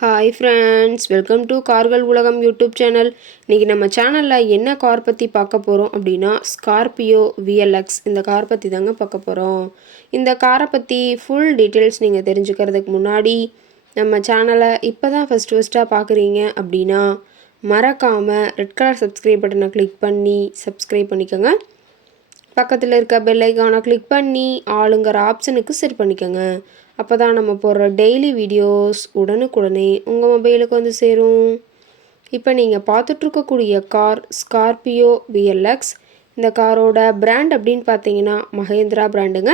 Hi friends, welcome to கார்கள் உலகம் YouTube channel. இன்றைக்கி நம்ம சேனலில் என்ன கார் பற்றி பார்க்க போகிறோம் அப்படின்னா, ஸ்கார்பியோ விஎல்எக்ஸ் இந்த கார் பற்றி தாங்க பார்க்க போகிறோம். இந்த காரை பற்றி ஃபுல் டீட்டெயில்ஸ் நீங்கள் தெரிஞ்சுக்கிறதுக்கு முன்னாடி நம்ம சேனலை இப்போ தான் ஃபஸ்ட்டாக பார்க்குறீங்க அப்படின்னா மறக்காமல் ரெட் கலர் சப்ஸ்கிரைப் பட்டனை கிளிக் பண்ணி சப்ஸ்கிரைப் பண்ணிக்கோங்க. பக்கத்தில் இருக்க பெல் ஐக்கானை கிளிக் பண்ணி ஆளுங்கிற ஆப்ஷனுக்கு செட் பண்ணிக்கோங்க. அப்போ தான் நம்ம போடுற டெய்லி வீடியோஸ் உடனுக்குடனே உங்கள் மொபைலுக்கு வந்து சேரும். இப்போ நீங்கள் பார்த்துட்ருக்கக்கூடிய கார் ஸ்கார்பியோ விஎல்எக்ஸ். இந்த காரோட பிராண்ட் அப்படின்னு பார்த்தீங்கன்னா மஹேந்திரா பிராண்டுங்க.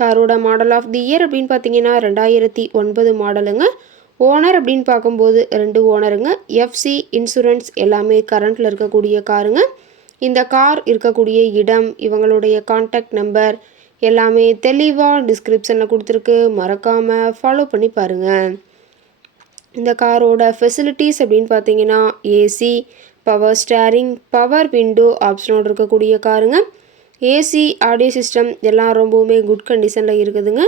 காரோட மாடல் ஆஃப் தி இயர் அப்படின்னு பார்த்தீங்கன்னா 2009 மாடலுங்க. ஓனர் அப்படின்னு பார்க்கும்போது 2 ஓனருங்க. எஃப்சி இன்சூரன்ஸ் எல்லாமே கரண்ட்டில் இருக்கக்கூடிய காருங்க. இந்த கார் இருக்கக்கூடிய இடம், இவங்களுடைய கான்டாக்ட் நம்பர் எல்லாமே தெளிவாக டிஸ்கிரிப்ஷனில் கொடுத்துருக்கு. மறக்காமல் ஃபாலோ பண்ணி பாருங்கள். இந்த காரோட ஃபெசிலிட்டிஸ் அப்படின்னு பார்த்தீங்கன்னா AC, power steering, power window ஆப்ஷனோடு இருக்கக்கூடிய காருங்க. ஏசி, ஆடியோ சிஸ்டம் எல்லாம் ரொம்பவுமே குட் கண்டிஷனில் இருக்குதுங்க.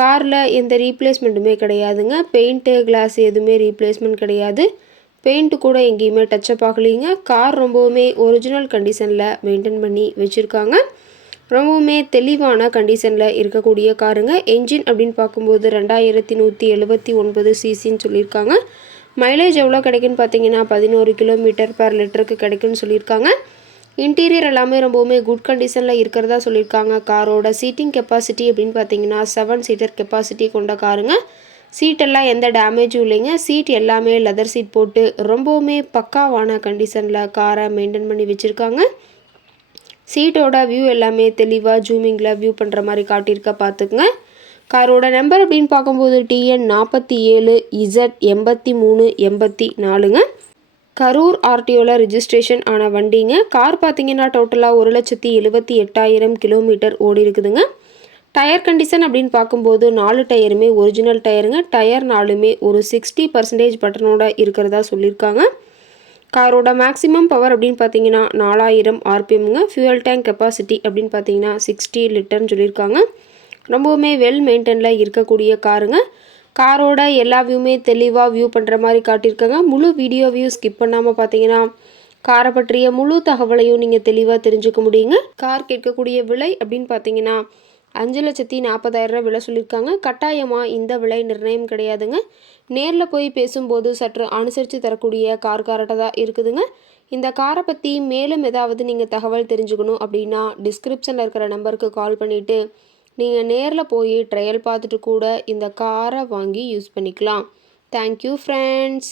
காரில் எந்த ரீப்ளேஸ்மெண்ட்டுமே கிடையாதுங்க. பெயிண்ட்டு, கிளாஸ் எதுவுமே ரீப்ளேஸ்மெண்ட் கிடையாது. பெயிண்ட்டு கூட எங்கேயுமே டச்சப் ஆகலைங்க. கார் ரொம்பவுமே ஒரிஜினல் கண்டிஷனில் மெயின்டைன் பண்ணி வச்சுருக்காங்க. ரொம்பவுமே தெளிவான கண்டிஷனில் இருக்கக்கூடிய காருங்க. என்ஜின் அப்படின்னு பார்க்கும்போது 2179 சிசின்னு சொல்லியிருக்காங்க. மைலேஜ் எவ்வளோ கிடைக்குன்னு பார்த்தீங்கன்னா 11 கிலோமீட்டர் பர் லிட்டருக்கு கிடைக்குன்னு சொல்லியிருக்காங்க. இன்டீரியர் எல்லாமே ரொம்பவுமே குட் கண்டிஷனில் இருக்கிறதா சொல்லியிருக்காங்க. காரோட சீட்டிங் கெப்பாசிட்டி அப்படின்னு பார்த்தீங்கன்னா 7 சீட்டர் கெப்பாசிட்டி கொண்ட காருங்க. சீட்டெல்லாம் எந்த டேமேஜும் இல்லைங்க. சீட் எல்லாமே லெதர் சீட் போட்டு ரொம்பவுமே பக்காவான கண்டிஷனில் காரை மெயின்டைன் பண்ணி வச்சுருக்காங்க. சீட்டோட வியூ எல்லாமே தெளிவாக ஜூமிங்கில் வியூ பண்ணுற மாதிரி காட்டியிருக்க பார்த்துக்குங்க. காரோட நம்பர் அப்படின்னு பார்க்கும்போது TN 47 Z 8384ங்க. கரூர் RTOவில் ரிஜிஸ்ட்ரேஷன் ஆன வண்டிங்க. கார் பார்த்தீங்கன்னா டோட்டலாக 1,78,000 கிலோமீட்டர் ஓடி இருக்குதுங்க. டயர் கண்டிஷன் அப்படின்னு பார்க்கும்போது 4 டயருமே ஒரிஜினல் டயருங்க. டயர் 4மே ஒரு 60% பட்டனோட இருக்கிறதா சொல்லியிருக்காங்க. காரோட மேக்ஸிமம் பவர் அப்படின்னு பார்த்தீங்கன்னா 4000 RPMங்க. ஃபியூயல் டேங்க் கெப்பாசிட்டி அப்படின்னு பார்த்தீங்கன்னா 60 லிட்டர்னு சொல்லியிருக்காங்க. ரொம்பவுமே வெல் மெயின்டெனில் இருக்கக்கூடிய காருங்க. காரோட எல்லா வியூமே தெளிவாக வியூ பண்ணுற மாதிரி காட்டியிருக்காங்க. முழு வீடியோவையும் ஸ்கிப் பண்ணாமல் பார்த்தீங்கன்னா காரை பற்றிய முழு தகவலையும் நீங்கள் தெளிவாக தெரிஞ்சுக்க முடியுங்க. கார் கேட்கக்கூடிய விலை அப்படின்னு பார்த்தீங்கன்னா 5,40,000 விலை சொல்லியிருக்காங்க. கட்டாயமாக இந்த விலை நிர்ணயம் கிடையாதுங்க. நேரில் போய் பேசும்போது சற்று அனுசரித்து தரக்கூடிய கார்கிட்ட தான் இருக்குதுங்க. இந்த காரை பற்றி மேலும் ஏதாவது நீங்கள் தகவல் தெரிஞ்சுக்கணும் அப்படின்னா டிஸ்கிரிப்ஷனில் இருக்கிற நம்பருக்கு கால் பண்ணிவிட்டு நீங்கள் நேரில் போய் ட்ரையல் பார்த்துட்டு கூட இந்த காரை வாங்கி யூஸ் பண்ணிக்கலாம். Thank you friends.